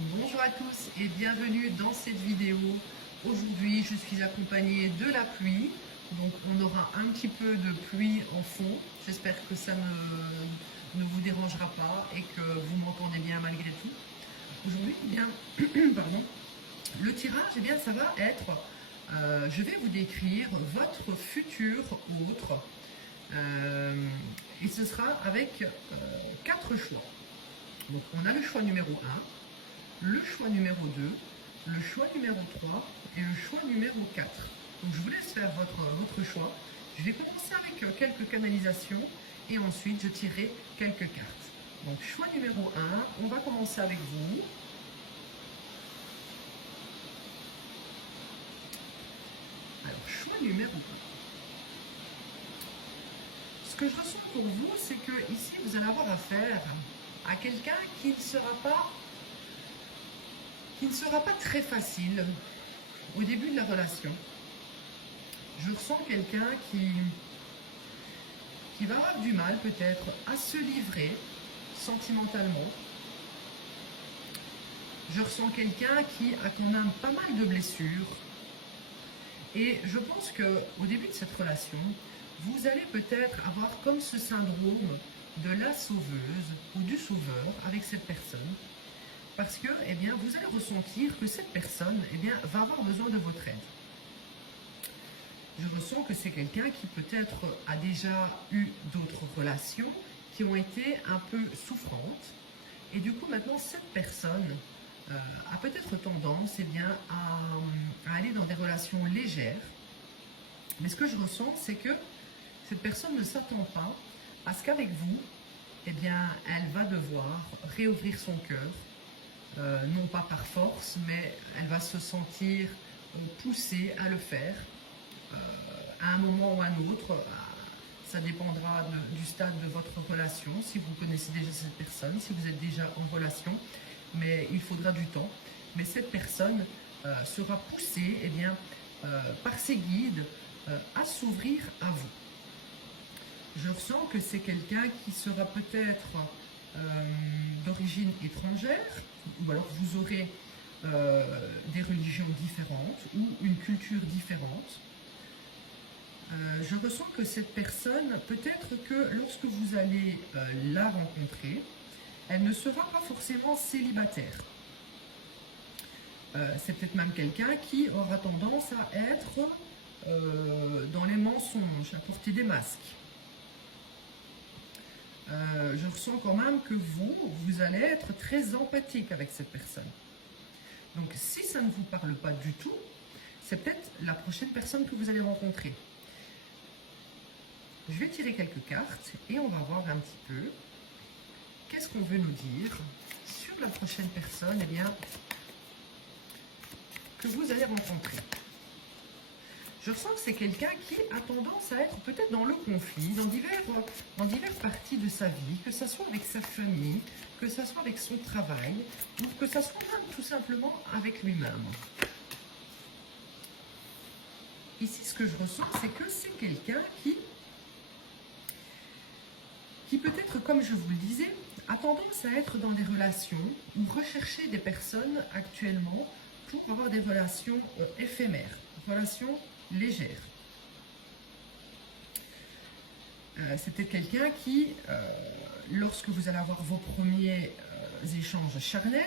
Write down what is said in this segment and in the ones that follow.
Bonjour à tous et bienvenue dans cette vidéo. Aujourd'hui, je suis accompagnée de la pluie. Donc, on aura un petit peu de pluie en fond. J'espère que ça ne vous dérangera pas et que vous m'entendez bien malgré tout. Aujourd'hui, eh bien, pardon, le tirage, eh bien, ça va être, je vais vous décrire votre futur autre. Et ce sera avec 4 choix. Donc, on a le choix numéro 1. Le choix numéro 2, le choix numéro 3 et le choix numéro 4. Donc je vous laisse faire votre choix. Je vais commencer avec quelques canalisations et ensuite je tirerai quelques cartes. Donc choix numéro 1, on va commencer avec vous. Alors choix numéro 1. Ce que je ressens pour vous, c'est que ici vous allez avoir affaire à quelqu'un qui ne sera pas très facile au début de la relation. Je ressens quelqu'un qui va avoir du mal peut-être à se livrer sentimentalement. Je ressens quelqu'un qui a quand même pas mal de blessures. Et je pense qu'au début de cette relation, vous allez peut-être avoir comme ce syndrome de la sauveuse ou du sauveur avec cette personne. Parce que, eh bien, vous allez ressentir que cette personne, eh bien, va avoir besoin de votre aide. Je ressens que c'est quelqu'un qui peut-être a déjà eu d'autres relations qui ont été un peu souffrantes. Et du coup, maintenant, cette personne a peut-être tendance, eh bien, à aller dans des relations légères. Mais ce que je ressens, c'est que cette personne ne s'attend pas à ce qu'avec vous, eh bien, elle va devoir réouvrir son cœur. Non pas par force, mais elle va se sentir poussée à le faire à un moment ou à un autre. Ça dépendra du stade de votre relation, si vous connaissez déjà cette personne, si vous êtes déjà en relation, mais il faudra du temps. Mais cette personne sera poussée eh bien, par ses guides à s'ouvrir à vous. Je ressens que c'est quelqu'un qui sera peut-être d'origine étrangère, ou alors vous aurez des religions différentes ou une culture différente. Je ressens que cette personne, peut-être que lorsque vous allez la rencontrer, elle ne sera pas forcément célibataire. C'est peut-être même quelqu'un qui aura tendance à être dans les mensonges, à porter des masques. Je ressens quand même que vous allez être très empathique avec cette personne. Donc si ça ne vous parle pas du tout, c'est peut-être la prochaine personne que vous allez rencontrer. Je vais tirer quelques cartes et on va voir un petit peu qu'est-ce qu'on veut nous dire sur la prochaine personne eh bien, que vous allez rencontrer. Je ressens que c'est quelqu'un qui a tendance à être peut-être dans le conflit, dans diverses parties de sa vie, que ce soit avec sa famille, que ce soit avec son travail, ou que ce soit même tout simplement avec lui-même. Ici, ce que je ressens, c'est que c'est quelqu'un qui peut-être, comme je vous le disais, a tendance à être dans des relations ou rechercher des personnes actuellement pour avoir des relations éphémères, relations légère. C'était quelqu'un qui, lorsque vous allez avoir vos premiers échanges charnels,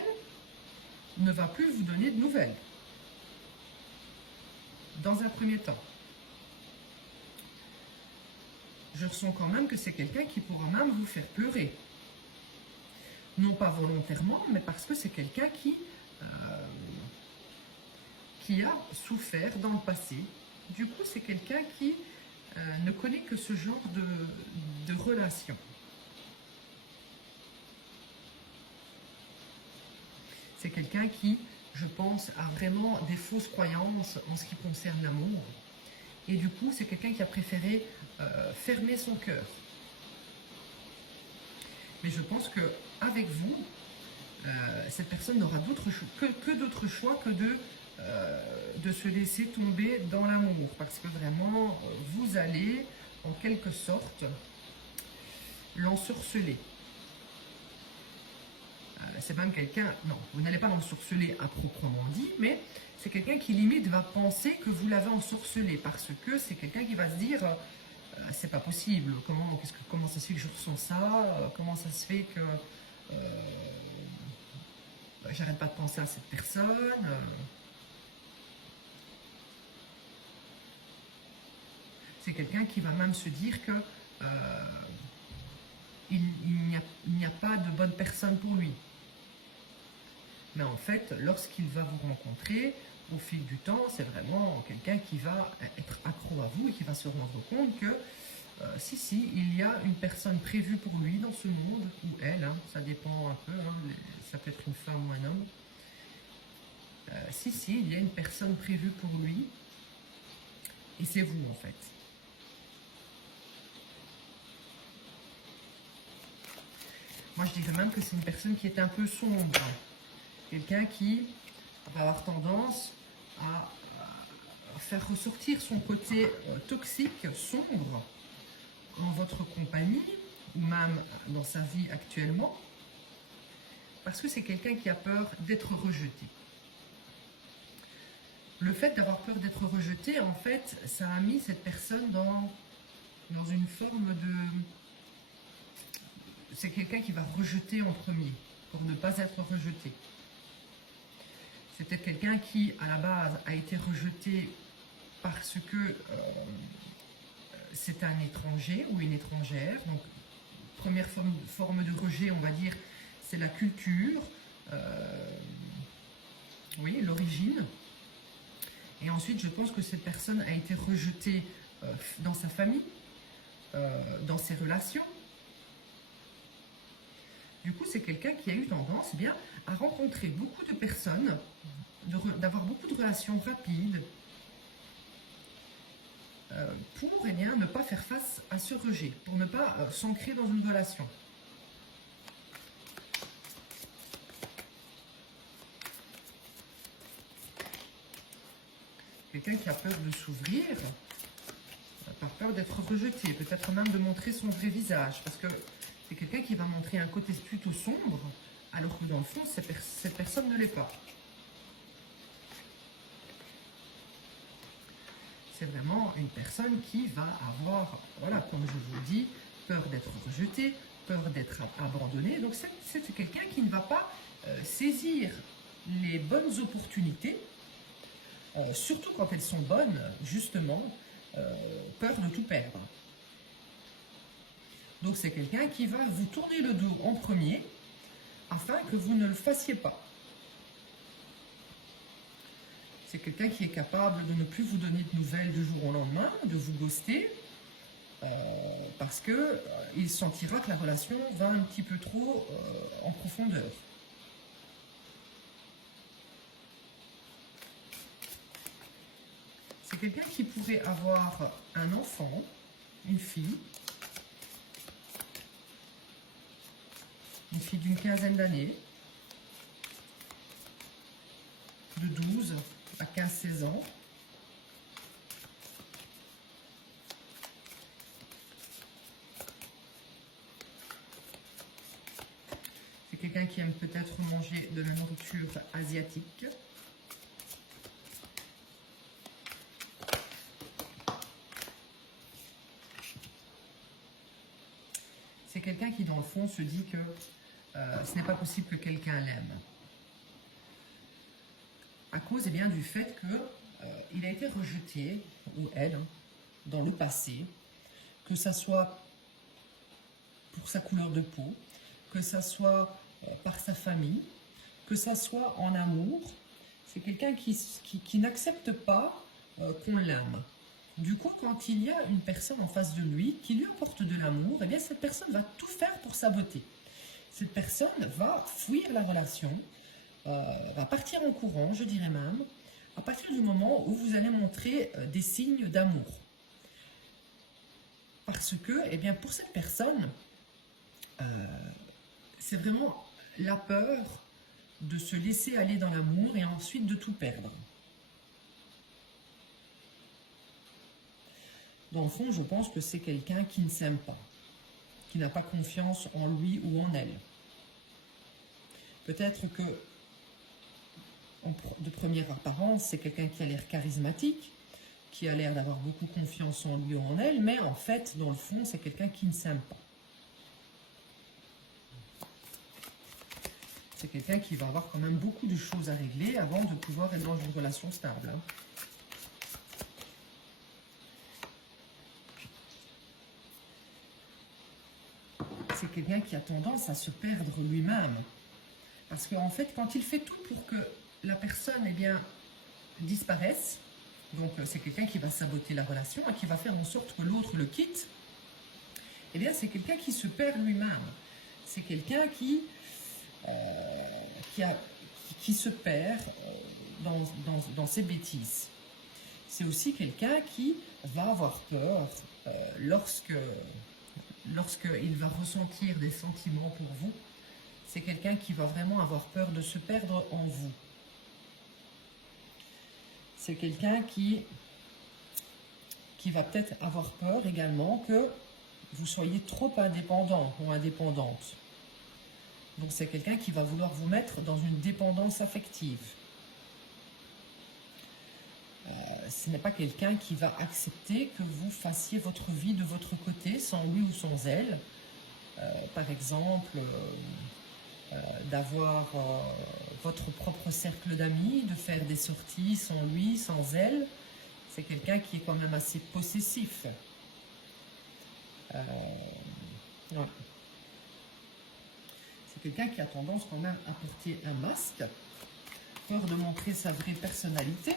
ne va plus vous donner de nouvelles. Dans un premier temps. Je ressens quand même que c'est quelqu'un qui pourra même vous faire pleurer. Non pas volontairement, mais parce que c'est quelqu'un qui a souffert dans le passé. Du coup, c'est quelqu'un qui ne connaît que ce genre de relation. C'est quelqu'un qui, je pense, a vraiment des fausses croyances en ce qui concerne l'amour. Et du coup, c'est quelqu'un qui a préféré fermer son cœur. Mais je pense qu'avec vous, cette personne n'aura que d'autres choix que de se laisser tomber dans l'amour, parce que vraiment, vous allez, en quelque sorte, l'ensorceler. C'est même quelqu'un, non, vous n'allez pas l'ensorceler à proprement dit, mais c'est quelqu'un qui limite va penser que vous l'avez ensorcelé, parce que c'est quelqu'un qui va se dire, c'est pas possible, comment ça se fait que je ressens ça, comment ça se fait que j'arrête pas de penser à cette personne. C'est quelqu'un qui va même se dire que il n'y a pas de bonne personne pour lui. Mais en fait, lorsqu'il va vous rencontrer, au fil du temps, c'est vraiment quelqu'un qui va être accro à vous et qui va se rendre compte que si, il y a une personne prévue pour lui dans ce monde, ou elle, hein, ça dépend un peu, hein, ça peut être une femme ou un homme. Si, il y a une personne prévue pour lui, et c'est vous en fait. Moi, je dirais même que c'est une personne qui est un peu sombre. Quelqu'un qui va avoir tendance à faire ressortir son côté toxique, sombre, en votre compagnie, ou même dans sa vie actuellement, parce que c'est quelqu'un qui a peur d'être rejeté. Le fait d'avoir peur d'être rejeté, en fait, ça a mis cette personne dans une forme de... C'est quelqu'un qui va rejeter en premier, pour ne pas être rejeté. C'est peut-être quelqu'un qui, à la base, a été rejeté parce que c'est un étranger ou une étrangère. Donc, première forme de rejet, on va dire, c'est la culture, oui, l'origine. Et ensuite, je pense que cette personne a été rejetée dans sa famille, dans ses relations. Du coup, c'est quelqu'un qui a eu tendance à rencontrer beaucoup de personnes, d'avoir beaucoup de relations rapides, pour ne pas faire face à ce rejet, pour ne pas s'ancrer dans une relation. Quelqu'un qui a peur de s'ouvrir, par peur d'être rejeté, peut-être même de montrer son vrai visage, parce que c'est quelqu'un qui va montrer un côté plutôt sombre, alors que dans le fond, cette personne ne l'est pas. C'est vraiment une personne qui va avoir, voilà, comme je vous dis, peur d'être rejeté, peur d'être abandonné. Donc c'est quelqu'un qui ne va pas saisir les bonnes opportunités, surtout quand elles sont bonnes, justement, peur de tout perdre. Donc c'est quelqu'un qui va vous tourner le dos en premier, afin que vous ne le fassiez pas. C'est quelqu'un qui est capable de ne plus vous donner de nouvelles du jour au lendemain, de vous ghoster, parce qu'il sentira que la relation va un petit peu trop en profondeur. C'est quelqu'un qui pourrait avoir un enfant, une fille d'une quinzaine d'années, de 12 à 15-16 ans. C'est quelqu'un qui aime peut-être manger de la nourriture asiatique. C'est quelqu'un qui, dans le fond, se dit que ce n'est pas possible que quelqu'un l'aime. À cause du fait qu'il a été rejeté, ou elle, dans le passé, que ça soit pour sa couleur de peau, que ça soit par sa famille, que ça soit en amour. C'est quelqu'un qui n'accepte pas qu'on l'aime. Du coup, quand il y a une personne en face de lui qui lui apporte de l'amour, eh bien cette personne va tout faire pour saboter. Cette personne va fuir la relation, va partir en courant, je dirais même, à partir du moment où vous allez montrer des signes d'amour. Parce que, eh bien, pour cette personne, c'est vraiment la peur de se laisser aller dans l'amour et ensuite de tout perdre. Dans le fond, je pense que c'est quelqu'un qui ne s'aime pas, qui n'a pas confiance en lui ou en elle. Peut-être que, de première apparence, c'est quelqu'un qui a l'air charismatique, qui a l'air d'avoir beaucoup confiance en lui ou en elle, mais en fait, dans le fond, c'est quelqu'un qui ne s'aime pas. C'est quelqu'un qui va avoir quand même beaucoup de choses à régler avant de pouvoir être dans une relation stable. C'est quelqu'un qui a tendance à se perdre lui-même. Parce qu'en fait, quand il fait tout pour que la personne disparaisse, donc c'est quelqu'un qui va saboter la relation et qui va faire en sorte que l'autre le quitte, c'est quelqu'un qui se perd lui-même. C'est quelqu'un qui se perd dans ses bêtises. C'est aussi quelqu'un qui va avoir peur lorsqu'il va ressentir des sentiments pour vous. C'est quelqu'un qui va vraiment avoir peur de se perdre en vous. C'est quelqu'un qui va peut-être avoir peur également que vous soyez trop indépendant ou indépendante. Donc c'est quelqu'un qui va vouloir vous mettre dans une dépendance affective. Ce n'est pas quelqu'un qui va accepter que vous fassiez votre vie de votre côté, sans lui ou sans elle. Par exemple, d'avoir votre propre cercle d'amis, de faire des sorties sans lui, sans elle. C'est quelqu'un qui est quand même assez possessif. Ouais. C'est quelqu'un qui a tendance quand même à porter un masque, peur de montrer sa vraie personnalité,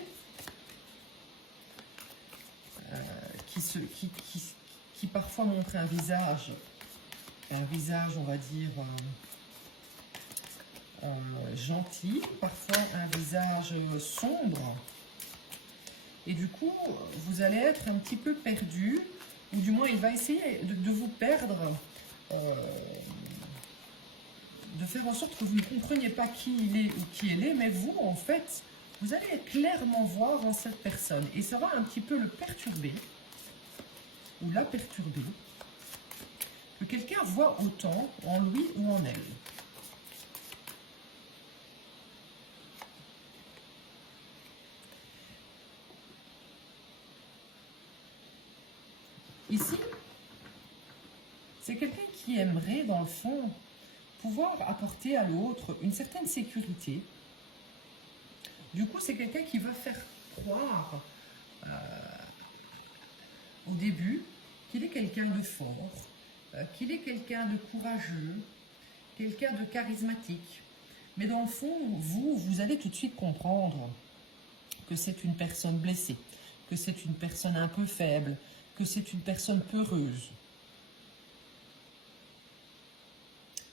qui parfois montre un visage, on va dire, gentil, parfois un visage sombre. Et du coup, vous allez être un petit peu perdu, ou du moins il va essayer de vous perdre, de faire en sorte que vous ne compreniez pas qui il est ou qui elle est, mais vous, en fait, vous allez clairement voir en cette personne. Et ça va un petit peu le perturber, ou la perturber, que quelqu'un voit autant en lui ou en elle. Ici, c'est quelqu'un qui aimerait, dans le fond, pouvoir apporter à l'autre une certaine sécurité. Du coup, c'est quelqu'un qui va faire croire au début qu'il est quelqu'un de fort, qu'il est quelqu'un de courageux, quelqu'un de charismatique. Mais dans le fond, vous allez tout de suite comprendre que c'est une personne blessée, que c'est une personne un peu faible, que c'est une personne peureuse.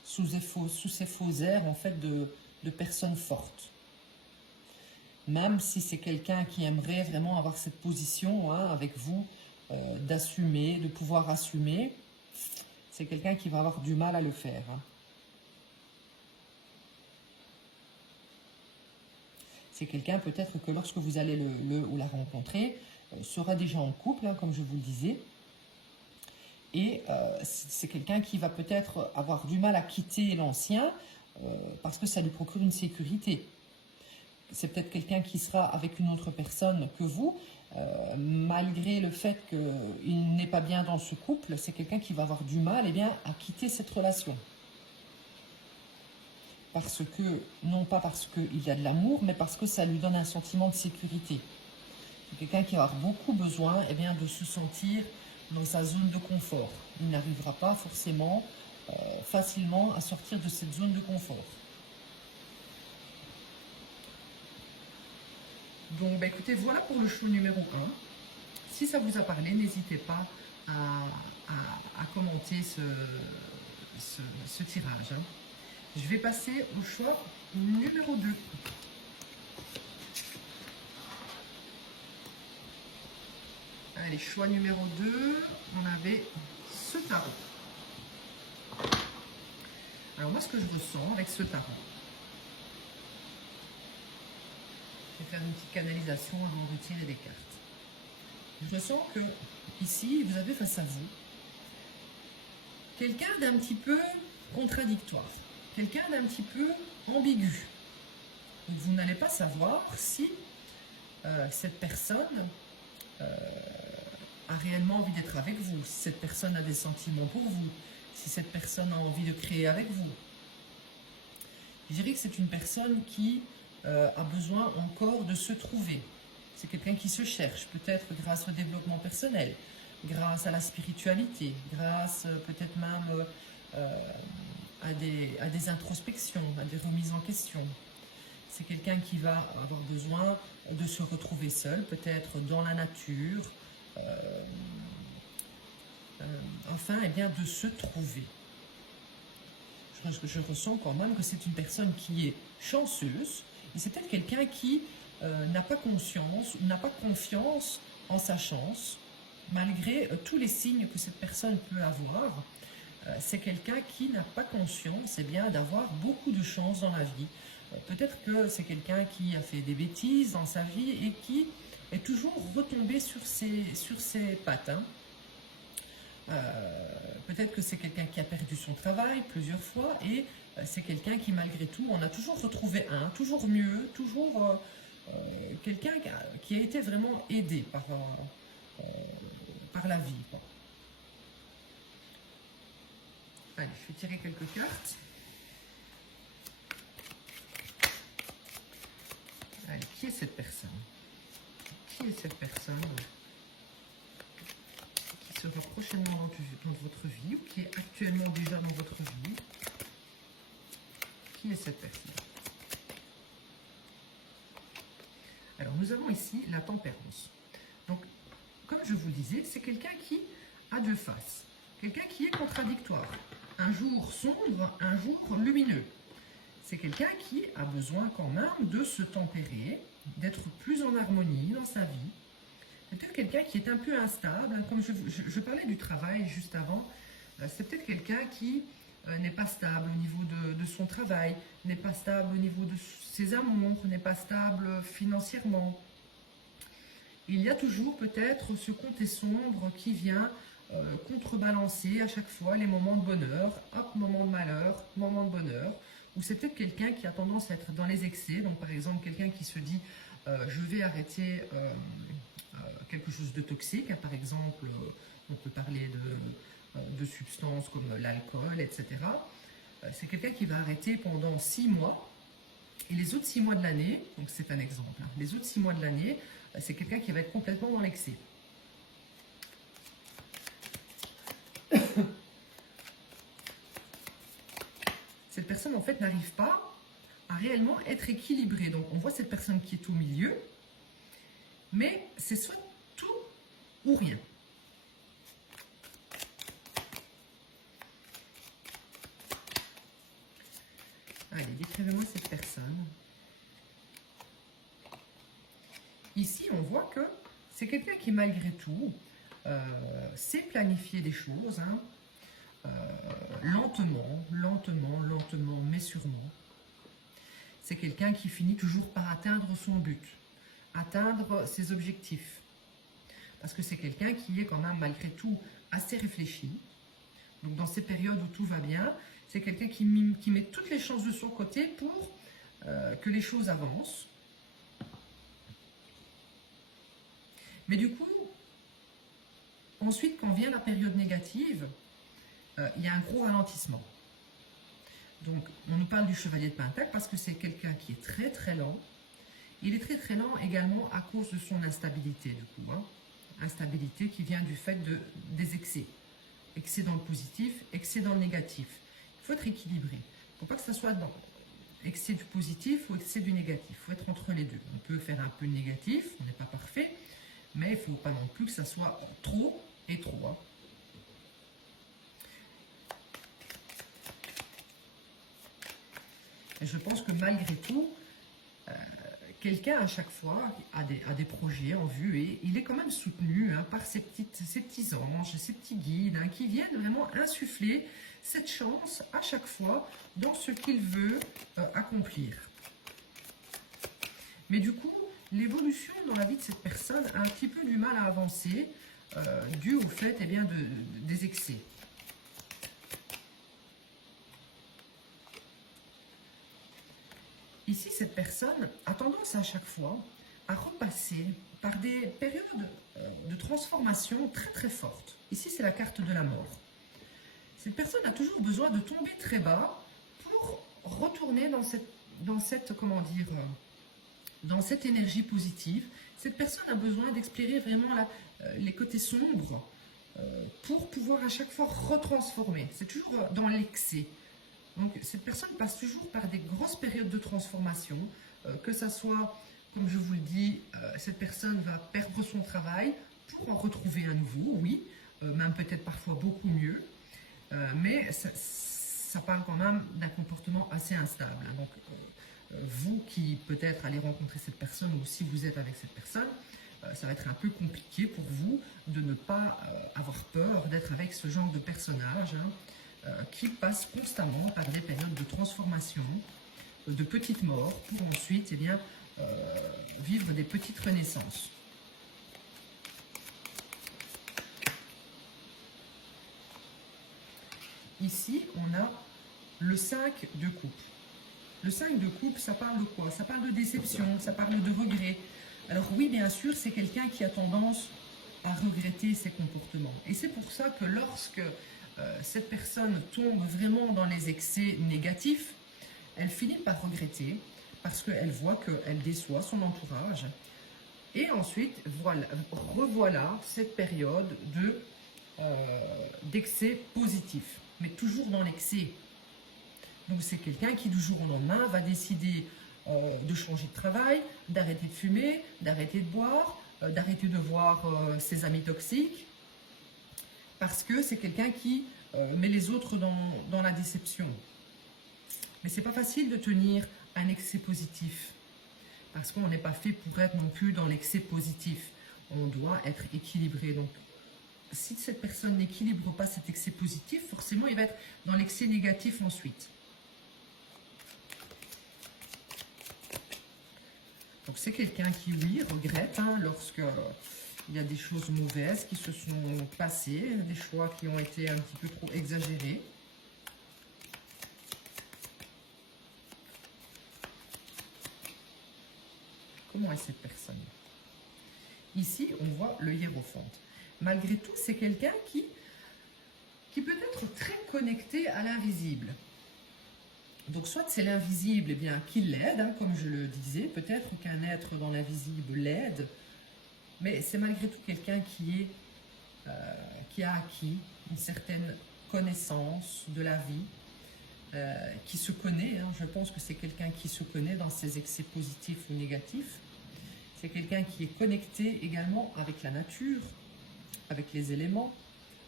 Sous ces faux airs, en fait, de personne forte. Même si c'est quelqu'un qui aimerait vraiment avoir cette position avec vous, d'assumer, de pouvoir assumer, c'est quelqu'un qui va avoir du mal à le faire. C'est quelqu'un peut-être que lorsque vous allez le ou la rencontrer, sera déjà en couple, comme je vous le disais. Et c'est quelqu'un qui va peut-être avoir du mal à quitter l'ancien parce que ça lui procure une sécurité. C'est peut-être quelqu'un qui sera avec une autre personne que vous, malgré le fait qu'il n'est pas bien dans ce couple, c'est quelqu'un qui va avoir du mal à quitter cette relation. Parce que, non pas parce qu'il y a de l'amour, mais parce que ça lui donne un sentiment de sécurité. C'est quelqu'un qui va avoir beaucoup besoin de se sentir dans sa zone de confort. Il n'arrivera pas forcément facilement à sortir de cette zone de confort. Donc, écoutez, voilà pour le show numéro 1. Si ça vous a parlé, n'hésitez pas à commenter ce tirage. Je vais passer au choix numéro 2. Allez, choix numéro 2, on avait ce tarot. Alors moi, ce que je ressens avec ce tarot, je vais faire une petite canalisation avant de tirer des cartes. Je ressens que ici, vous avez face à vous quelqu'un d'un petit peu contradictoire, quelqu'un d'un petit peu ambigu. Donc, vous n'allez pas savoir si cette personne a réellement envie d'être avec vous, si cette personne a des sentiments pour vous, si cette personne a envie de créer avec vous. Je dirais que c'est une personne qui a besoin encore de se trouver. C'est quelqu'un qui se cherche, peut-être grâce au développement personnel, grâce à la spiritualité, grâce peut-être même à des introspections, à des remises en question. C'est quelqu'un qui va avoir besoin de se retrouver seul, peut-être dans la nature, enfin, eh bien, de se trouver. Je ressens quand même que c'est une personne qui est chanceuse, et c'est peut-être quelqu'un qui n'a pas conscience, n'a pas confiance en sa chance, malgré tous les signes que cette personne peut avoir. C'est quelqu'un qui n'a pas conscience eh bien, d'avoir beaucoup de chance dans la vie. Peut-être que c'est quelqu'un qui a fait des bêtises dans sa vie et qui est toujours retombé sur ses pattes. Hein. Peut-être que c'est quelqu'un qui a perdu son travail plusieurs fois et c'est quelqu'un qui malgré tout, on a toujours retrouvé toujours mieux, toujours quelqu'un qui a été vraiment aidé par la vie. Quoi. Allez, je vais tirer quelques cartes. Allez, qui est cette personne? Qui est cette personne qui sera prochainement dans votre vie ou qui est actuellement déjà dans votre vie? Qui est cette personne? Alors, nous avons ici la tempérance. Donc, comme je vous le disais, c'est quelqu'un qui a deux faces. Quelqu'un qui est contradictoire. Un jour sombre, un jour lumineux. C'est quelqu'un qui a besoin quand même de se tempérer, d'être plus en harmonie dans sa vie. C'est peut-être quelqu'un qui est un peu instable. Comme je parlais du travail juste avant, c'est peut-être quelqu'un qui n'est pas stable au niveau de son travail, n'est pas stable au niveau de ses amours, n'est pas stable financièrement. Il y a toujours peut-être ce côté sombre qui vient contrebalancer à chaque fois les moments de bonheur, hop, moment de malheur, moment de bonheur, ou c'est peut-être quelqu'un qui a tendance à être dans les excès, donc par exemple quelqu'un qui se dit je vais arrêter quelque chose de toxique, par exemple on peut parler de substances comme l'alcool, etc. C'est quelqu'un qui va arrêter pendant 6 mois, et les autres 6 mois de l'année, donc c'est un exemple, hein, les autres 6 mois de l'année, c'est quelqu'un qui va être complètement dans l'excès. Cette personne, en fait, n'arrive pas à réellement être équilibrée. Donc, on voit cette personne qui est au milieu, mais c'est soit tout ou rien. Allez, décrivez-moi cette personne. Ici, on voit que c'est quelqu'un qui, malgré tout, sait planifier des choses, hein, lentement, mais sûrement. C'est quelqu'un qui finit toujours par atteindre son but, atteindre ses objectifs. Parce que c'est quelqu'un qui est quand même, malgré tout, assez réfléchi. Donc, dans ces périodes où tout va bien, c'est quelqu'un qui met toutes les chances de son côté pour que les choses avancent. Mais du coup, ensuite, quand vient la période négative, il y a un gros ralentissement. Donc, on nous parle du chevalier de Pentacle parce que c'est quelqu'un qui est très très lent. Il est très très lent également à cause de son instabilité, du coup. Hein. Instabilité qui vient du fait des excès. Excès dans le positif, excès dans le négatif. Il faut être équilibré. Il ne faut pas que ça soit dans excès du positif ou excès du négatif. Il faut être entre les deux. On peut faire un peu de négatif, on n'est pas parfait, mais il ne faut pas non plus que ça soit trop et trop. Hein. Et je pense que malgré tout, quelqu'un à chaque fois a des projets en vue et il est quand même soutenu hein, par ces petits anges, ces petits guides hein, qui viennent vraiment insuffler cette chance à chaque fois dans ce qu'il veut accomplir. Mais du coup, l'évolution dans la vie de cette personne a un petit peu du mal à avancer dû au fait eh bien, des excès. ici, cette personne a tendance à chaque fois à repasser par des périodes de transformation très très fortes. Ici, c'est la carte de la mort. Cette personne a toujours besoin de tomber très bas pour retourner comment dire, dans cette énergie positive. Cette personne a besoin d'explorer vraiment les côtés sombres pour pouvoir à chaque fois retransformer. C'est toujours dans l'excès. Donc cette personne passe toujours par des grosses périodes de transformation, que ça soit, comme je vous le dis, cette personne va perdre son travail pour en retrouver un nouveau, oui, même peut-être parfois beaucoup mieux, mais ça parle quand même d'un comportement assez instable. Donc vous qui peut-être allez rencontrer cette personne, ou si vous êtes avec cette personne, ça va être un peu compliqué pour vous de ne pas avoir peur d'être avec ce genre de personnage, qui passe constamment par des périodes de transformation, de petites morts, pour ensuite eh bien, vivre des petites renaissances. Ici, on a le 5 de coupe. Le 5 de coupe, ça parle de quoi? Ça parle de déception, ça parle de regret. Alors oui, bien sûr, c'est quelqu'un qui a tendance à regretter ses comportements. Et c'est pour ça que lorsque cette personne tombe vraiment dans les excès négatifs, elle finit par regretter parce qu'elle voit qu'elle déçoit son entourage. Et ensuite, voilà, revoilà cette période d'excès positif, mais toujours dans l'excès. Donc c'est quelqu'un qui du jour au lendemain va décider de changer de travail, d'arrêter de fumer, d'arrêter de boire, d'arrêter de voir ses amis toxiques, parce que c'est quelqu'un qui met les autres dans la déception. Mais c'est pas facile de tenir un excès positif, parce qu'on n'est pas fait pour être non plus dans l'excès positif. On doit être équilibré. Donc si cette personne n'équilibre pas cet excès positif, forcément il va être dans l'excès négatif ensuite. Donc c'est quelqu'un qui, oui, regrette lorsque il y a des choses mauvaises qui se sont passées, des choix qui ont été un petit peu trop exagérés. Comment est cette personne? Ici, on voit le hiérophante. Malgré tout, c'est quelqu'un qui peut être très connecté à l'invisible. Donc soit c'est l'invisible qui l'aide, comme je le disais, peut-être qu'un être dans l'invisible l'aide, mais c'est malgré tout quelqu'un qui a acquis une certaine connaissance de la vie, qui se connaît. Je pense que c'est quelqu'un qui se connaît dans ses excès positifs ou négatifs. C'est quelqu'un qui est connecté également avec la nature, avec les éléments,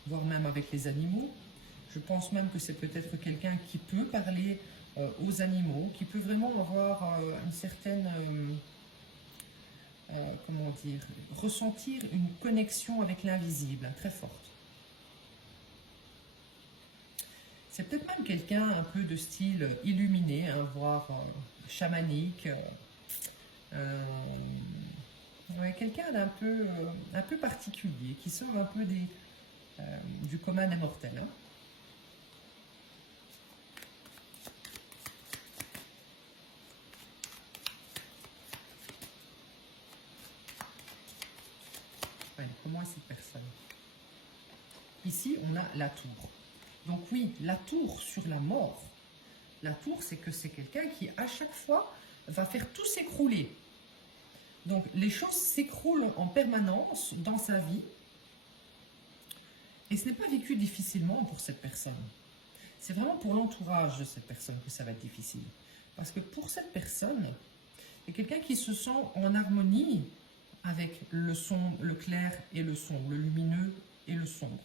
voire même avec les animaux. Je pense même que c'est peut-être quelqu'un qui peut parler aux animaux, qui peut vraiment avoir une certaine, comment dire, ressentir une connexion avec l'invisible, très forte. C'est peut-être même quelqu'un un peu de style illuminé, voire chamanique, quelqu'un d'un un peu particulier, qui sort un peu du commun des mortels. Comment est cette personne? Ici, on a la tour. Donc oui, la tour sur la mort. La tour, c'est que c'est quelqu'un qui, à chaque fois, va faire tout s'écrouler. Donc les choses s'écroulent en permanence dans sa vie. Et ce n'est pas vécu difficilement pour cette personne. C'est vraiment pour l'entourage de cette personne que ça va être difficile. Parce que pour cette personne, il y a quelqu'un qui se sent en harmonie avec le clair et le sombre, le lumineux et le sombre.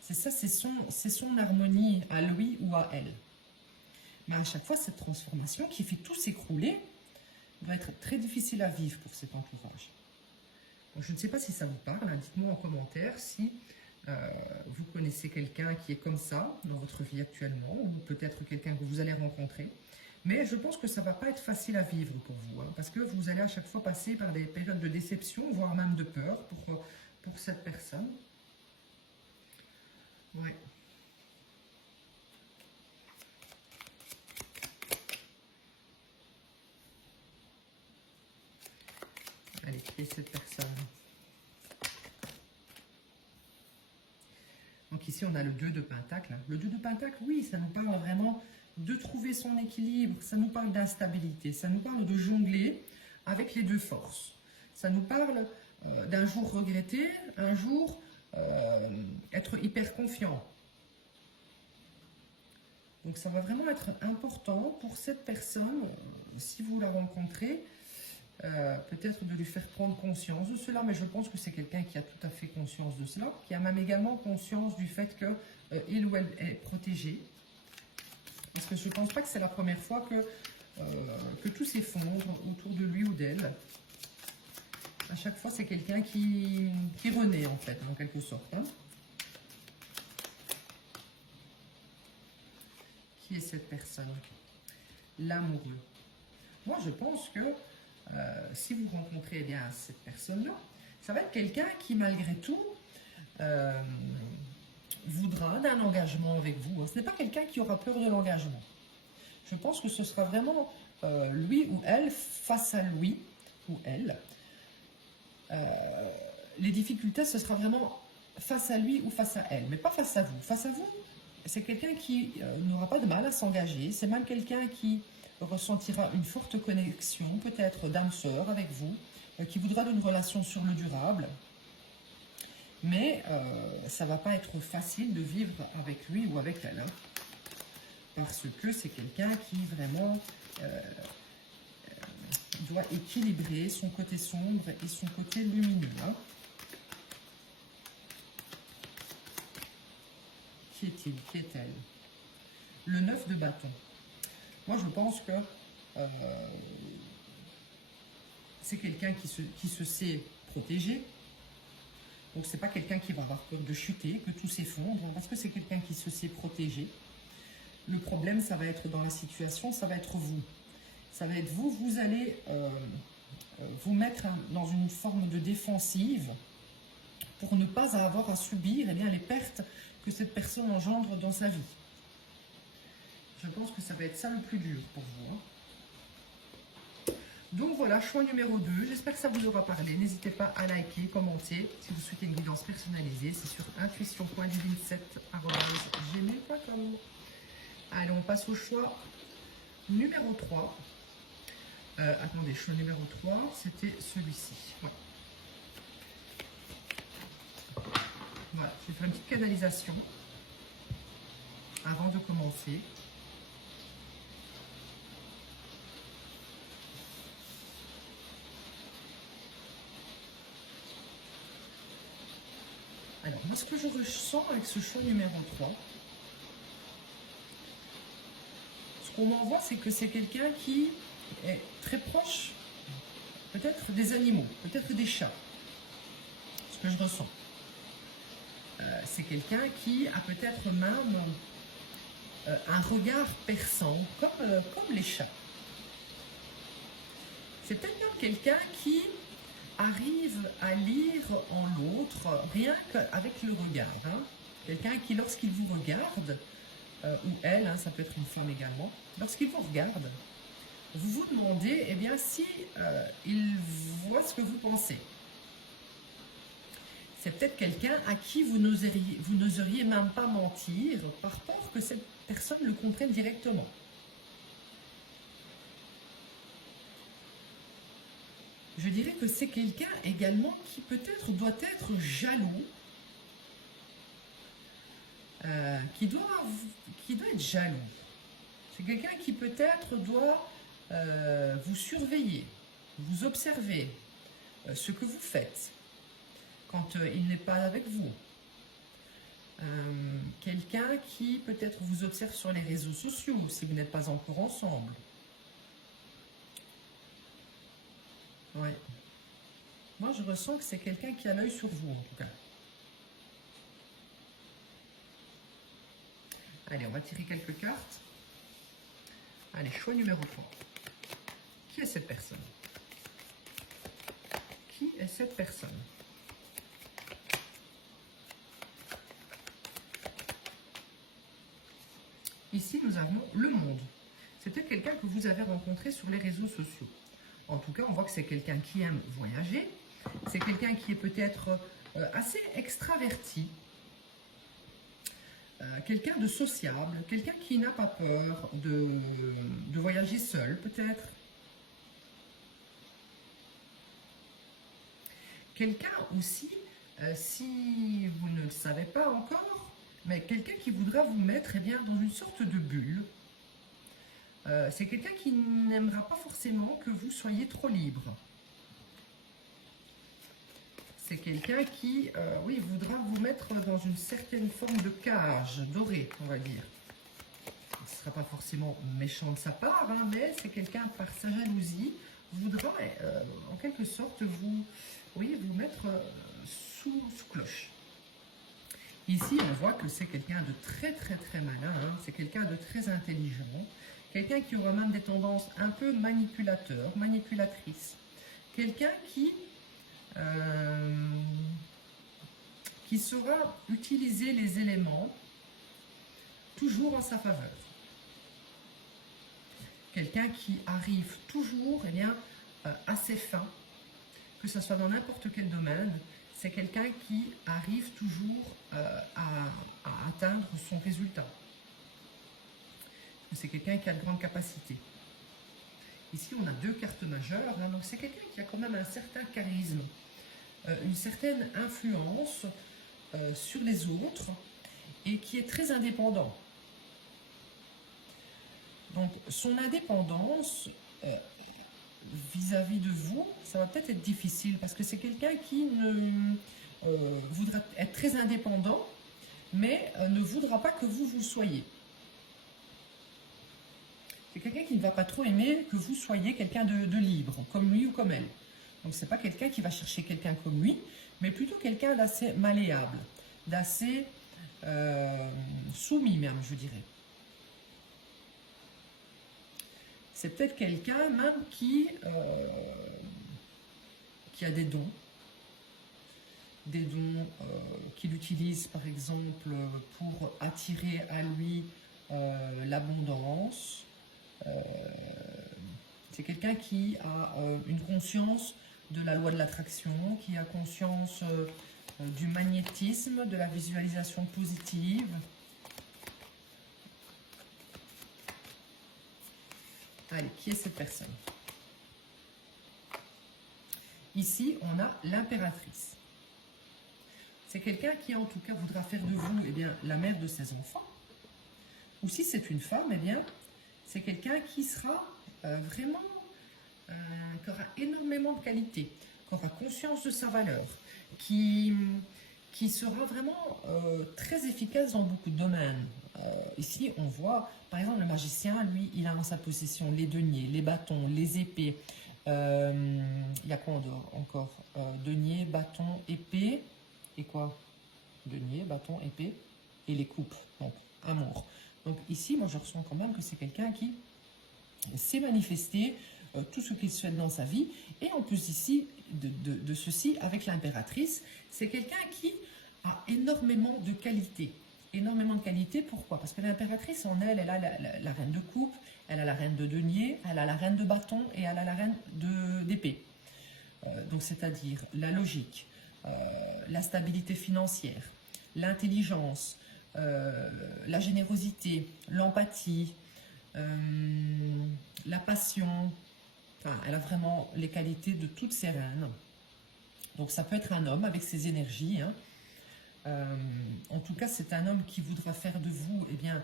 C'est ça, c'est son harmonie à lui ou à elle. Mais à chaque fois, cette transformation qui fait tout s'écrouler va être très difficile à vivre pour cet entourage. Bon, je ne sais pas si ça vous parle, dites-moi en commentaire si vous connaissez quelqu'un qui est comme ça dans votre vie actuellement, ou peut-être quelqu'un que vous allez rencontrer. Mais je pense que ça ne va pas être facile à vivre pour vous, parce que vous allez à chaque fois passer par des périodes de déception, voire même de peur pour cette personne. Ouais. Allez, qui est cette personne? Donc ici, on a le 2 de Pentacle. Le 2 de Pentacle, oui, ça nous parle vraiment de trouver son équilibre. Ça nous parle d'instabilité. Ça nous parle de jongler avec les deux forces. Ça nous parle d'un jour regretter, un jour être hyper confiant. Donc ça va vraiment être important pour cette personne, si vous la rencontrez, peut-être de lui faire prendre conscience de cela, mais je pense que c'est quelqu'un qui a tout à fait conscience de cela, qui a même également conscience du fait qu'il ou elle est protégé. Parce que je ne pense pas que c'est la première fois que tout s'effondre autour de lui ou d'elle. À chaque fois, c'est quelqu'un qui renaît, en fait, en quelque sorte. Hein. Qui est cette personne? L'amoureux. Moi, je pense que si vous rencontrez bien cette personne-là, ça va être quelqu'un qui, malgré tout, voudra d'un engagement avec vous. Ce n'est pas quelqu'un qui aura peur de l'engagement. Je pense que ce sera vraiment lui ou elle face à lui ou elle. Les difficultés, ce sera vraiment face à lui ou face à elle, mais pas face à vous. Face à vous, c'est quelqu'un qui n'aura pas de mal à s'engager. C'est même quelqu'un qui ressentira une forte connexion, peut-être d'âme sœur avec vous, qui voudra d'une relation sur le durable. Mais ça ne va pas être facile de vivre avec lui ou avec elle. Hein, parce que c'est quelqu'un qui vraiment doit équilibrer son côté sombre et son côté lumineux. Hein. Qui est-il? Qui est-elle? Le 9 de bâton. Moi, je pense que c'est quelqu'un qui se sait protéger. Donc, c'est pas quelqu'un qui va avoir peur de chuter, que tout s'effondre, parce que c'est quelqu'un qui se sait protéger. Le problème, ça va être dans la situation, ça va être vous. Ça va être vous, vous allez vous mettre dans une forme de défensive pour ne pas avoir à subir eh bien, les pertes que cette personne engendre dans sa vie. Je pense que ça va être ça le plus dur pour vous. Hein. Donc voilà, choix numéro 2. J'espère que ça vous aura parlé. N'hésitez pas à liker, commenter. Si vous souhaitez une guidance personnalisée, c'est sur intuition.divine7@gmail.com. Allez, on passe au choix numéro 3. Attendez, choix numéro 3, c'était celui-ci. Ouais. Voilà, je vais faire une petite canalisation avant de commencer. Alors, moi, ce que je ressens avec ce choix numéro 3, ce qu'on m'envoie, c'est que c'est quelqu'un qui est très proche, peut-être des animaux, peut-être des chats. Ce que je ressens. C'est quelqu'un qui a peut-être même un regard perçant, comme les chats. C'est peut-être même quelqu'un qui arrive à lire en l'autre, rien qu'avec le regard. Hein. Quelqu'un qui, lorsqu'il vous regarde, ou elle, hein, ça peut être une femme également, lorsqu'il vous regarde, vous vous demandez eh bien, si il voit ce que vous pensez. C'est peut-être quelqu'un à qui vous n'oseriez même pas mentir par peur que cette personne le comprenne directement. Je dirais que c'est quelqu'un également qui peut-être doit être jaloux, qui doit être jaloux. C'est quelqu'un qui peut-être doit vous surveiller, vous observer ce que vous faites quand il n'est pas avec vous. Quelqu'un qui peut-être vous observe sur les réseaux sociaux si vous n'êtes pas encore ensemble. Ouais. Moi, je ressens que c'est quelqu'un qui a l'œil sur vous, en tout cas. Allez, on va tirer quelques cartes. Allez, choix numéro 3. Qui est cette personne? Qui est cette personne? Ici, nous avons le monde. C'était quelqu'un que vous avez rencontré sur les réseaux sociaux. En tout cas, on voit que c'est quelqu'un qui aime voyager. C'est quelqu'un qui est peut-être assez extraverti. Quelqu'un de sociable. Quelqu'un qui n'a pas peur de voyager seul, peut-être. Quelqu'un aussi, si vous ne le savez pas encore, mais quelqu'un qui voudra vous mettre eh bien, dans une sorte de bulle. C'est quelqu'un qui n'aimera pas forcément que vous soyez trop libre. C'est quelqu'un qui, oui, voudra vous mettre dans une certaine forme de cage dorée, on va dire. Ce ne sera pas forcément méchant de sa part, hein, mais c'est quelqu'un, par sa jalousie, voudra, en quelque sorte, vous, oui, vous mettre sous cloche. Ici, on voit que c'est quelqu'un de très malin, hein, c'est quelqu'un de très intelligent, quelqu'un qui aura même des tendances un peu manipulateur, manipulatrice, quelqu'un qui saura utiliser les éléments toujours en sa faveur. Quelqu'un qui arrive toujours eh bien, à ses fins, que ce soit dans n'importe quel domaine, c'est quelqu'un qui arrive toujours à atteindre son résultat. C'est quelqu'un qui a de grandes capacités. Ici, on a deux cartes majeures, hein, donc c'est quelqu'un qui a quand même un certain charisme, une certaine influence sur les autres et qui est très indépendant. Donc, son indépendance vis-à-vis de vous, ça va peut-être être difficile parce que c'est quelqu'un qui voudra être très indépendant, mais ne voudra pas que vous le soyez. C'est quelqu'un qui ne va pas trop aimer que vous soyez quelqu'un de libre, comme lui ou comme elle. Donc, ce n'est pas quelqu'un qui va chercher quelqu'un comme lui, mais plutôt quelqu'un d'assez malléable, d'assez soumis même, je dirais. C'est peut-être quelqu'un même qui a des dons qu'il utilise par exemple pour attirer à lui l'abondance. C'est quelqu'un qui a une conscience de la loi de l'attraction, qui a conscience du magnétisme, de la visualisation positive. Allez, qui est cette personne? Ici, on a l'impératrice. C'est quelqu'un qui, en tout cas, voudra faire de vous eh bien, la mère de ses enfants. Ou si c'est une femme, eh bien, c'est quelqu'un qui sera vraiment, qui aura énormément de qualités, qui aura conscience de sa valeur, qui sera vraiment très efficace dans beaucoup de domaines. Ici, on voit, par exemple, le magicien, lui, il a en sa possession les deniers, les bâtons, les épées. Il y a quoi encore denier, bâton, épée, et quoi? Denier, bâton, épée, et les coupes, donc amour. Donc ici, moi, je ressens quand même que c'est quelqu'un qui sait manifester tout ce qu'il souhaite dans sa vie. Et en plus ici, de ceci, avec l'impératrice, c'est quelqu'un qui a énormément de qualités. Énormément de qualités, pourquoi? Parce que l'impératrice, en elle, elle a la reine de coupe, elle a la reine de denier, elle a la reine de bâton et elle a la reine d'épée. Donc, c'est-à-dire la logique, la stabilité financière, l'intelligence, la générosité, l'empathie, la passion. Enfin, elle a vraiment les qualités de toutes ces reines. Donc, ça peut être un homme avec ses énergies, hein. En tout cas, c'est un homme qui voudra faire de vous eh bien,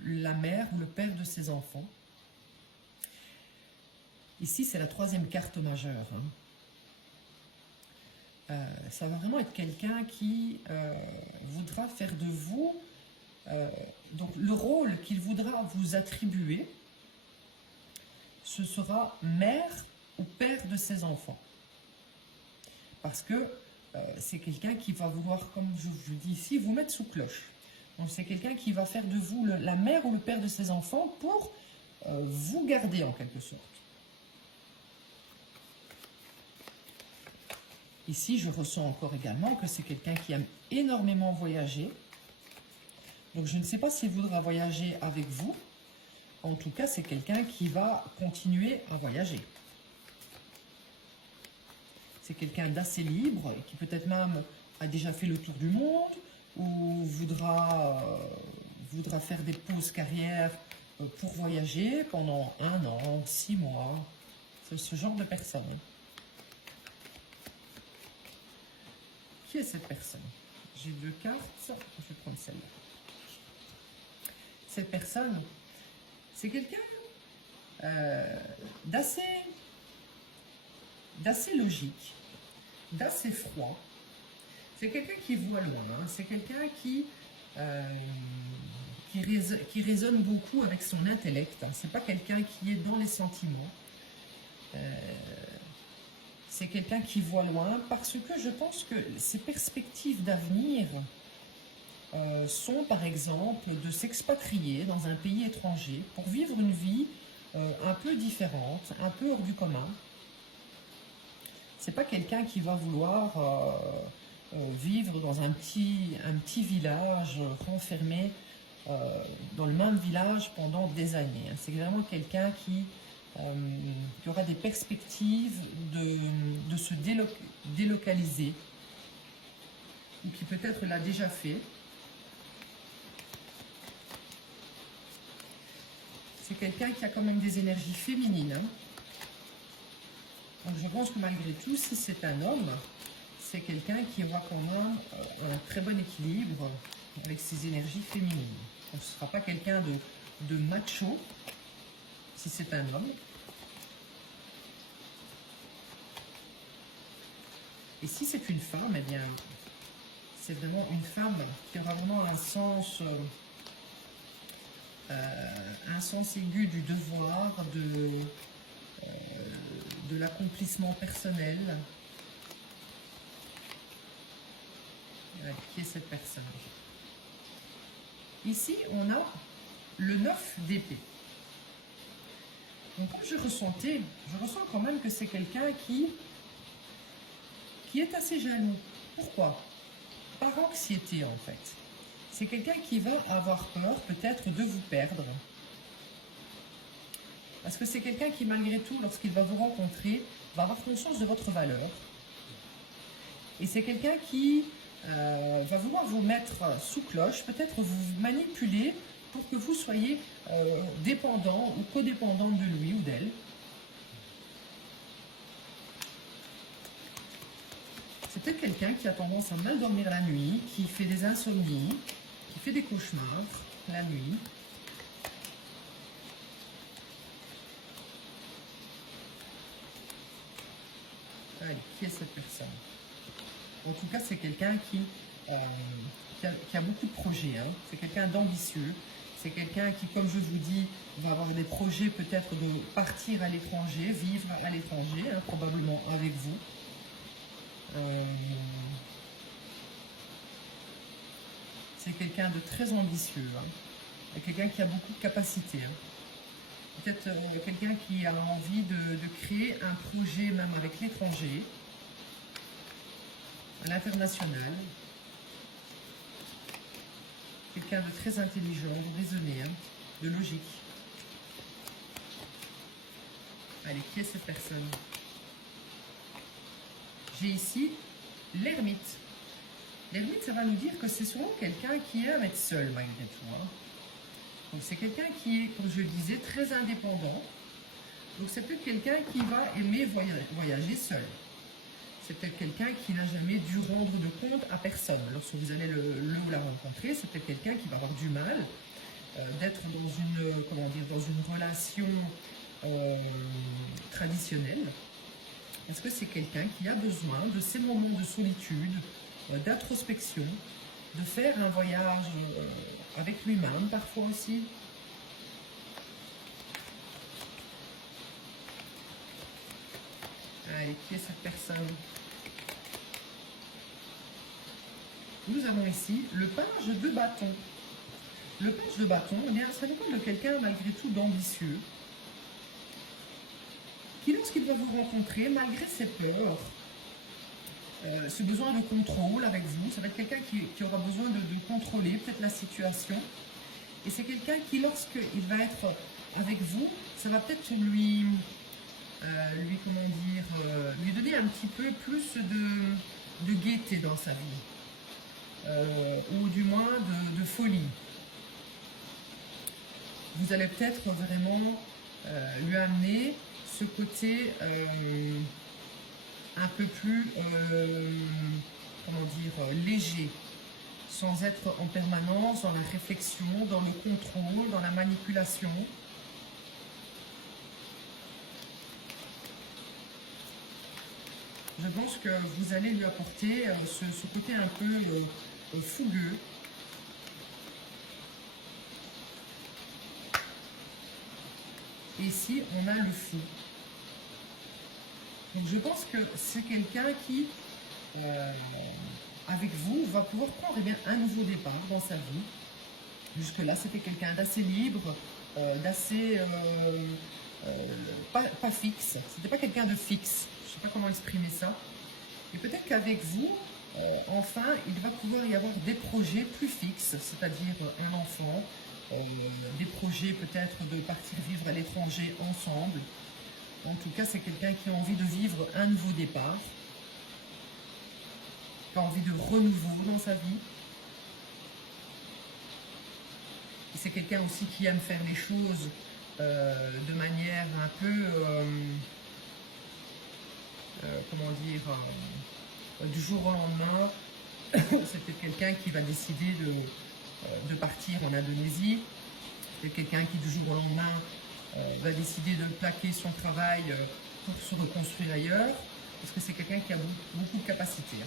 la mère ou le père de ses enfants. Ici, c'est la troisième carte majeure. Hein. Ça va vraiment être quelqu'un qui voudra faire de vous donc le rôle qu'il voudra vous attribuer, ce sera mère ou père de ses enfants. Parce que c'est quelqu'un qui va vouloir, comme je vous dis ici, vous mettre sous cloche. Donc c'est quelqu'un qui va faire de vous la mère ou le père de ses enfants pour vous garder en quelque sorte. Ici, je ressens encore également que c'est quelqu'un qui aime énormément voyager. Donc je ne sais pas s'il voudra voyager avec vous, En tout cas, c'est quelqu'un qui va continuer à voyager. C'est quelqu'un d'assez libre, qui peut-être même a déjà fait le tour du monde, ou voudra faire des pauses carrière pour voyager pendant 1 an, 6 mois. C'est ce genre de personne. Qui est cette personne? J'ai 2 cartes, je vais prendre celle-là. Cette personne, c'est quelqu'un d'assez logique, d'assez froid. C'est quelqu'un qui voit loin, c'est quelqu'un qui raisonne beaucoup avec son intellect. C'est pas quelqu'un qui est dans les sentiments. C'est quelqu'un qui voit loin parce que je pense que ses perspectives d'avenir sont par exemple de s'expatrier dans un pays étranger pour vivre une vie un peu différente, un peu hors du commun. C'est pas quelqu'un qui va vouloir vivre dans un petit village renfermé dans le même village pendant des années. C'est vraiment quelqu'un qui aura des perspectives de se délocaliser, ou qui peut-être l'a déjà fait. C'est quelqu'un qui a quand même des énergies féminines. Donc je pense que malgré tout, si c'est un homme, c'est quelqu'un qui aura quand même un très bon équilibre avec ses énergies féminines. Donc ce ne sera pas quelqu'un de macho, si c'est un homme. Et si c'est une femme, eh bien, c'est vraiment une femme qui aura vraiment un sens aigu du devoir, de l'accomplissement personnel. Qui est cette personne? Ici, on a le 9 d'épée. Donc, comme je ressens quand même que c'est quelqu'un qui est assez jaloux. Pourquoi? Par anxiété, en fait. C'est quelqu'un qui va avoir peur, peut-être, de vous perdre. Parce que c'est quelqu'un qui, malgré tout, lorsqu'il va vous rencontrer, va avoir conscience de votre valeur. Et c'est quelqu'un qui va vouloir vous mettre sous cloche, peut-être vous manipuler pour que vous soyez dépendant ou codépendant de lui ou d'elle. C'est peut-être quelqu'un qui a tendance à mal dormir la nuit, qui fait des insomnies, qui fait des cauchemars la nuit. Allez, qui est cette personne? En tout cas, c'est quelqu'un qui a beaucoup de projets. Hein. C'est quelqu'un d'ambitieux. C'est quelqu'un qui, comme je vous dis, va avoir des projets peut-être de partir à l'étranger, vivre à l'étranger, hein, probablement avec vous. C'est quelqu'un de très ambitieux. Hein. Quelqu'un qui a beaucoup de capacités. Hein. Peut-être quelqu'un qui a envie de créer un projet même avec l'étranger, à l'international. Quelqu'un de très intelligent, de raisonné, hein, de logique. Allez, qui est cette personne? J'ai ici l'ermite. L'ermite, ça va nous dire que c'est souvent quelqu'un qui aime être seul malgré tout. Hein. Donc c'est quelqu'un qui est, comme je le disais, très indépendant. Donc c'est peut-être quelqu'un qui va aimer voyager seul. C'est peut-être quelqu'un qui n'a jamais dû rendre de compte à personne. Lorsque vous allez le ou la rencontrer, c'est peut-être quelqu'un qui va avoir du mal d'être dans une relation traditionnelle. Est-ce que c'est quelqu'un qui a besoin de ces moments de solitude, d'introspection, de faire un voyage avec lui-même parfois aussi? Allez, qui est cette personne? Nous avons ici le page de bâton. Le page de bâton, eh bien, ça dépend de quelqu'un malgré tout d'ambitieux, qui lorsqu'il va vous rencontrer, malgré ses peurs, ce besoin de contrôle avec vous, ça va être quelqu'un qui aura besoin de contrôler peut-être la situation. Et c'est quelqu'un qui, lorsqu'il va être avec vous, ça va peut-être comment dire, lui donner un petit peu plus de gaieté dans sa vie, ou du moins de folie. Vous allez peut-être vraiment lui amener ce côté un peu plus, comment dire, léger, sans être en permanence dans la réflexion, dans le contrôle, dans la manipulation. Je pense que vous allez lui apporter ce côté un peu fougueux. Et ici, on a le fou. Donc je pense que c'est quelqu'un qui, avec vous, va pouvoir prendre un nouveau départ dans sa vie. Jusque-là, c'était quelqu'un d'assez libre, d'assez... pas fixe. C'était pas quelqu'un de fixe. Je ne sais pas comment exprimer ça. Et peut-être qu'avec vous, enfin, il va pouvoir y avoir des projets plus fixes, c'est-à-dire un enfant, des projets peut-être de partir vivre à l'étranger ensemble. En tout cas, c'est quelqu'un qui a envie de vivre un nouveau départ, qui a envie de renouveau dans sa vie. Et c'est quelqu'un aussi qui aime faire les choses de manière un peu, comment dire, du jour au lendemain. C'est peut-être quelqu'un qui va décider de partir en Indonésie. C'est quelqu'un qui du jour au lendemain va décider de plaquer son travail pour se reconstruire ailleurs, parce que c'est quelqu'un qui a beaucoup de capacités.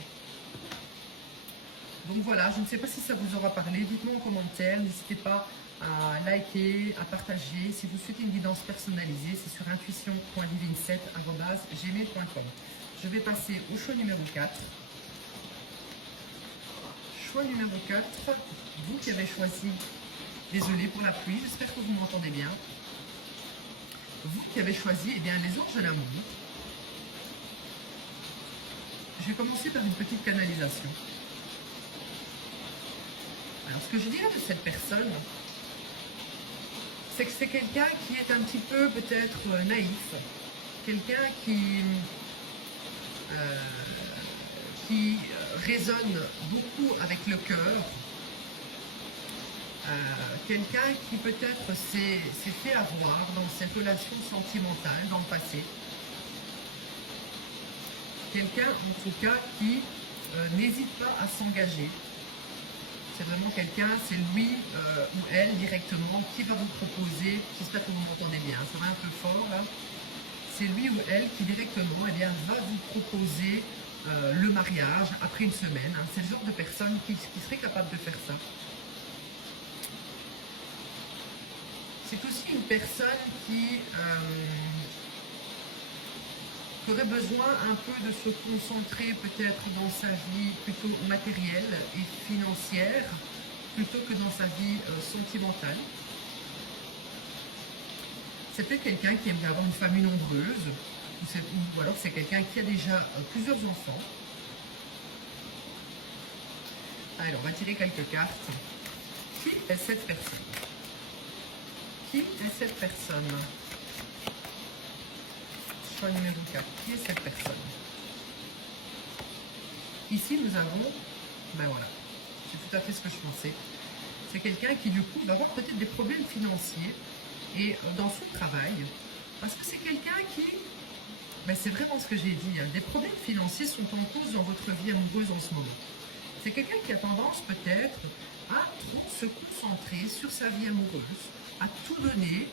Donc voilà, je ne sais pas si ça vous aura parlé, dites-moi en commentaire, n'hésitez pas à liker, à partager. Si vous souhaitez une guidance personnalisée, c'est sur intuition.divine7@gmail.com. Je vais passer au choix numéro 4. Choix numéro 4, vous qui avez choisi, désolé pour la pluie, j'espère que vous m'entendez bien. Vous qui avez choisi les anges de l'amour. Je vais commencer par une petite canalisation. Alors, ce que je dirais de cette personne, c'est que c'est quelqu'un qui est un petit peu peut-être naïf, quelqu'un qui résonne beaucoup avec le cœur, quelqu'un qui peut-être s'est fait avoir dans ses relations sentimentales dans le passé, quelqu'un en tout cas qui n'hésite pas à s'engager. C'est vraiment quelqu'un, c'est lui ou elle directement qui va vous proposer, j'espère que vous m'entendez bien, ça va un peu fort là, c'est lui ou elle qui directement va vous proposer le mariage après une semaine. Hein. C'est le genre de personne qui serait capable de faire ça. C'est aussi une personne qui aurait besoin un peu de se concentrer peut-être dans sa vie plutôt matérielle et financière plutôt que dans sa vie sentimentale. C'est peut-être quelqu'un qui aimerait avoir une famille nombreuse ou alors c'est quelqu'un qui a déjà plusieurs enfants. Alors, on va tirer quelques cartes. Qui est cette personne? Qui est cette personne? Choix numéro 4. Qui est cette personne? Ici, nous avons, ben voilà, c'est tout à fait ce que je pensais. C'est quelqu'un qui, du coup, va avoir peut-être des problèmes financiers et dans son travail, parce que c'est quelqu'un qui, ben c'est vraiment ce que j'ai dit, hein, des problèmes financiers sont en cause dans votre vie amoureuse en ce moment. C'est quelqu'un qui a tendance peut-être à trop se concentrer sur sa vie amoureuse, à tout donner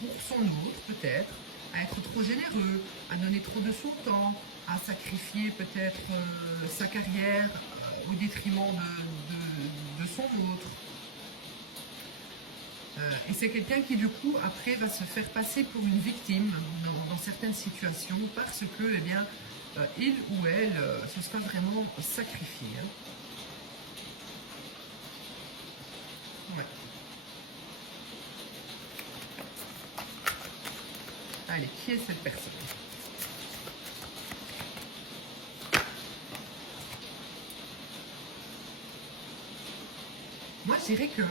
pour son autre peut-être, à être trop généreux, à donner trop de son temps, à sacrifier peut-être sa carrière au détriment de son autre. Et c'est quelqu'un qui du coup après va se faire passer pour une victime dans certaines situations parce que il ou elle se sera vraiment sacrifié. Hein. Ouais. Allez, qui est cette personne? Moi, je dirais que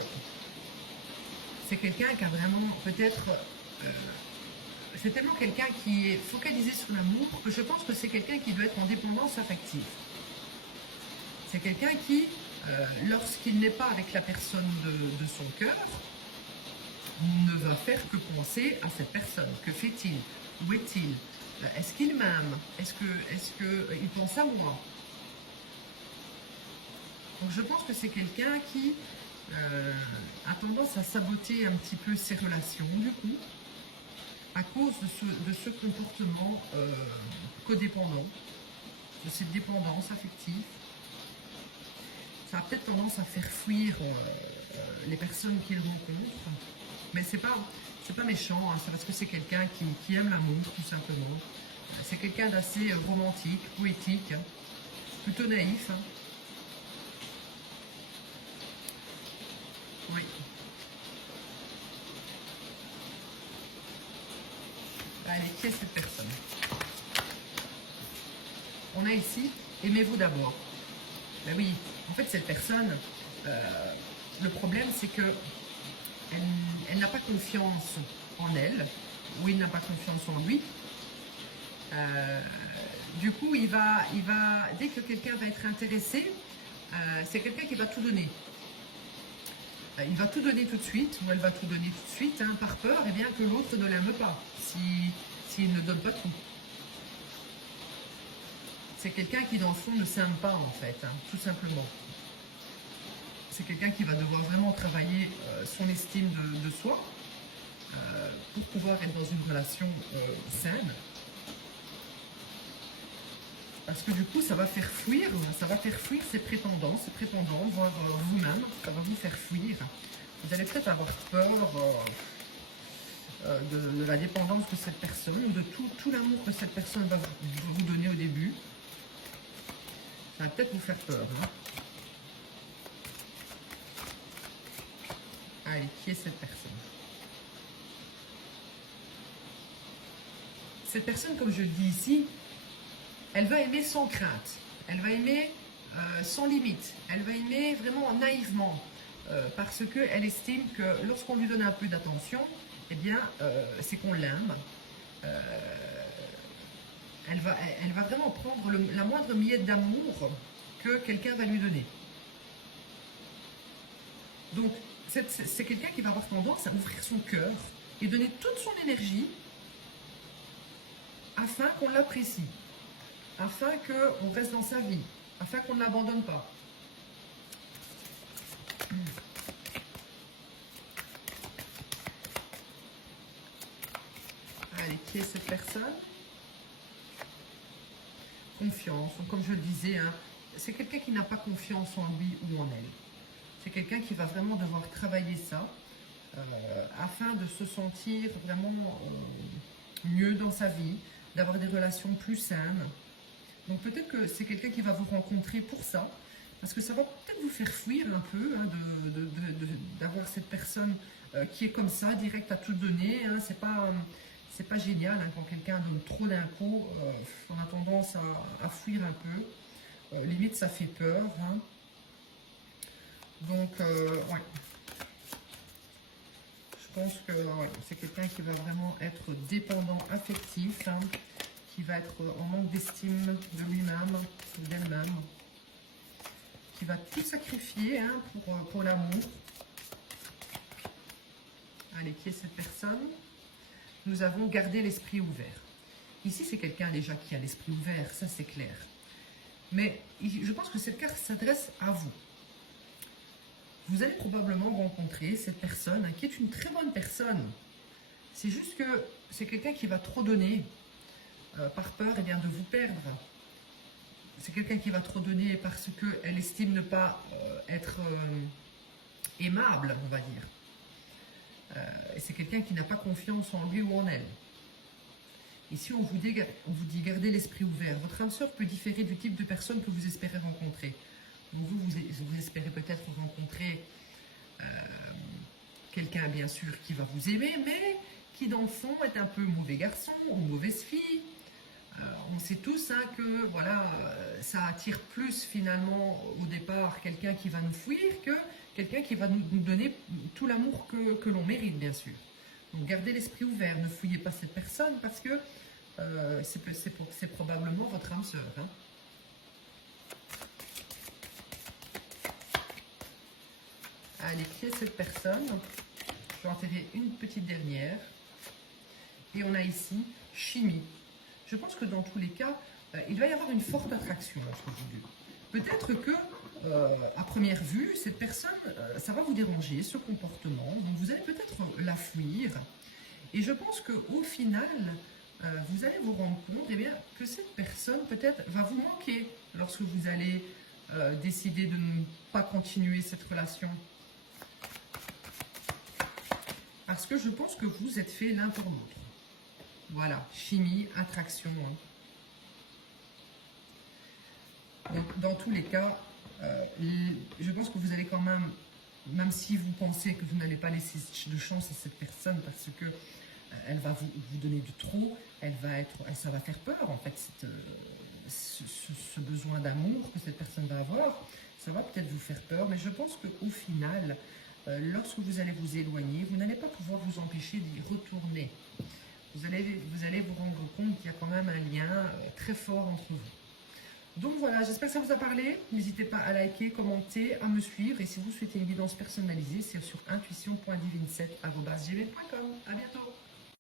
c'est quelqu'un qui a vraiment peut-être... c'est tellement quelqu'un qui est focalisé sur l'amour que je pense que c'est quelqu'un qui doit être en dépendance affective. C'est quelqu'un qui, lorsqu'il n'est pas avec la personne de son cœur, ne va faire que penser à cette personne. Que fait-il? Où est-il? Est-ce qu'il m'aime? Est-ce qu'il pense à moi? Donc je pense que c'est quelqu'un qui a tendance à saboter un petit peu ses relations, du coup, à cause de ce comportement codépendant, de cette dépendance affective. Ça a peut-être tendance à faire fuir les personnes qu'il rencontre, mais c'est pas méchant, hein, c'est parce que c'est quelqu'un qui aime l'amour, tout simplement. C'est quelqu'un d'assez romantique, poétique, hein, plutôt naïf. Hein. Oui. Allez, qui est cette personne? On a ici, aimez-vous d'abord. Ben oui, en fait, cette personne, le problème, c'est que elle n'a pas confiance en elle, ou il n'a pas confiance en lui. Du coup, dès que quelqu'un va être intéressé, c'est quelqu'un qui va tout donner. Il va tout donner tout de suite, ou elle va tout donner tout de suite, hein, par peur, et bien que l'autre ne l'aime pas, s'il ne donne pas tout. C'est quelqu'un qui, dans le fond, ne s'aime pas, en fait, hein, tout simplement. C'est quelqu'un qui va devoir vraiment travailler son estime de soi pour pouvoir être dans une relation saine. Parce que du coup, ça va faire fuir ses prétendants, voire vous-même, ça va vous faire fuir. Vous allez peut-être avoir peur de la dépendance de cette personne, ou de tout l'amour que cette personne va vous donner au début. Ça va peut-être vous faire peur. Hein. Allez, qui est cette personne? Cette personne, comme je le dis ici, elle va aimer sans crainte, elle va aimer sans limite, elle va aimer vraiment naïvement, parce qu'elle estime que lorsqu'on lui donne un peu d'attention, eh bien, c'est qu'on l'aime. Elle va vraiment prendre la moindre miette d'amour que quelqu'un va lui donner. Donc, c'est quelqu'un qui va avoir tendance à ouvrir son cœur et donner toute son énergie afin qu'on l'apprécie, afin qu'on reste dans sa vie, afin qu'on ne l'abandonne pas. Allez, qui est cette personne? Confiance, comme je le disais, hein, c'est quelqu'un qui n'a pas confiance en lui ou en elle. C'est quelqu'un qui va vraiment devoir travailler ça afin de se sentir vraiment mieux dans sa vie, d'avoir des relations plus saines. Donc peut-être que c'est quelqu'un qui va vous rencontrer pour ça, parce que ça va peut-être vous faire fuir un peu hein, d'avoir cette personne qui est comme ça, direct à tout donner. Hein, c'est pas génial hein, quand quelqu'un donne trop d'un coup, on a tendance à fuir un peu. Limite, ça fait peur. Hein. Donc, ouais. Je pense que ouais, c'est quelqu'un qui va vraiment être dépendant affectif, hein, qui va être en manque d'estime de lui-même ou d'elle-même, qui va tout sacrifier hein, pour l'amour. Allez, qui est cette personne? Nous avons gardé l'esprit ouvert. Ici, c'est quelqu'un déjà qui a l'esprit ouvert, ça c'est clair. Mais je pense que cette carte s'adresse à vous. Vous allez probablement rencontrer cette personne hein, qui est une très bonne personne. C'est juste que c'est quelqu'un qui va trop donner par peur eh bien, de vous perdre. C'est quelqu'un qui va trop donner parce qu'elle estime ne pas être aimable, on va dire. C'est quelqu'un qui n'a pas confiance en lui ou en elle. Ici, on vous dit gardez l'esprit ouvert. Votre âme sœur peut différer du type de personne que vous espérez rencontrer. Donc vous espérez peut-être rencontrer quelqu'un, bien sûr, qui va vous aimer, mais qui, dans le fond, est un peu mauvais garçon ou mauvaise fille. On sait tous hein, que voilà, ça attire plus, finalement, au départ, quelqu'un qui va nous fuir que quelqu'un qui va nous donner tout l'amour que l'on mérite, bien sûr. Donc gardez l'esprit ouvert, ne fouillez pas cette personne parce que c'est probablement votre âme sœur. Hein. Allez, qui est cette personne? Je vais en tirer une petite dernière. Et on a ici chimie. Je pense que dans tous les cas, il va y avoir une forte attraction entre vous deux. Peut-être que, à première vue, cette personne, ça va vous déranger, ce comportement. Donc vous allez peut-être la fuir. Et je pense qu'au final, vous allez vous rendre compte eh bien, que cette personne peut-être va vous manquer lorsque vous allez décider de ne pas continuer cette relation. Parce que je pense que vous êtes faits l'un pour l'autre. Voilà, chimie, attraction. Hein. Donc, dans tous les cas, je pense que vous allez quand même si vous pensez que vous n'allez pas laisser de chance à cette personne parce que elle va vous donner du trop, ça va faire peur en fait, ce besoin d'amour que cette personne va avoir, ça va peut-être vous faire peur, mais je pense qu'au final, lorsque vous allez vous éloigner, vous n'allez pas pouvoir vous empêcher d'y retourner. Vous allez vous rendre compte qu'il y a quand même un lien très fort entre vous. Donc voilà, j'espère que ça vous a parlé. N'hésitez pas à liker, commenter, à me suivre. Et si vous souhaitez une guidance personnalisée, c'est sur intuition.divine7@gmail.com. À bientôt.